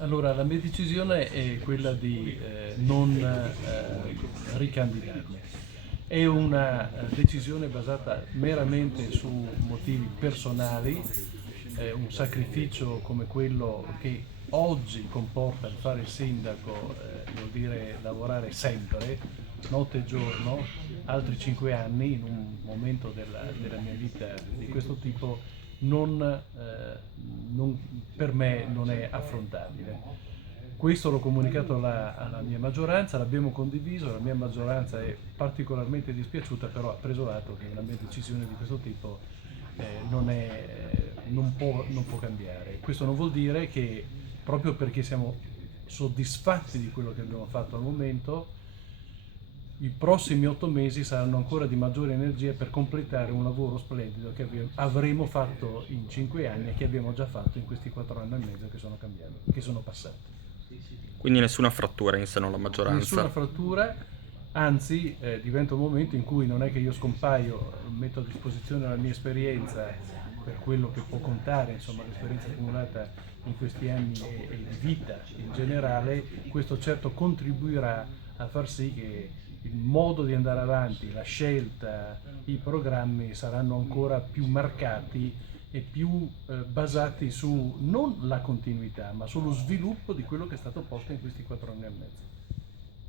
Allora, la mia decisione è quella di non ricandidarmi. È una decisione basata meramente su motivi personali, un sacrificio come quello che oggi comporta il fare il sindaco, vuol dire lavorare sempre, notte e giorno, altri 5 anni in un momento della mia vita di questo tipo non, non- per me non è affrontabile. Questo l'ho comunicato alla mia maggioranza, l'abbiamo condiviso, la mia maggioranza è particolarmente dispiaciuta, però ha preso atto che una mia decisione di questo tipo non può cambiare. Questo non vuol dire che proprio perché siamo soddisfatti di quello che abbiamo fatto al momento, i prossimi 8 mesi saranno ancora di maggiore energia per completare un lavoro splendido che avremo fatto in 5 anni e che abbiamo già fatto in questi 4 anni e mezzo che sono cambiati, che sono passati. Quindi nessuna frattura in seno alla Nessuna maggioranza. frattura, anzi diventa un momento in cui non è che io scompaio, metto a disposizione la mia esperienza per quello che può contare, insomma l'esperienza accumulata in questi anni e di vita in generale, questo certo contribuirà a far sì che il modo di andare avanti, la scelta, i programmi saranno ancora più marcati e più basati su non la continuità, ma sullo sviluppo di quello che è stato posto in questi 4 anni e mezzo.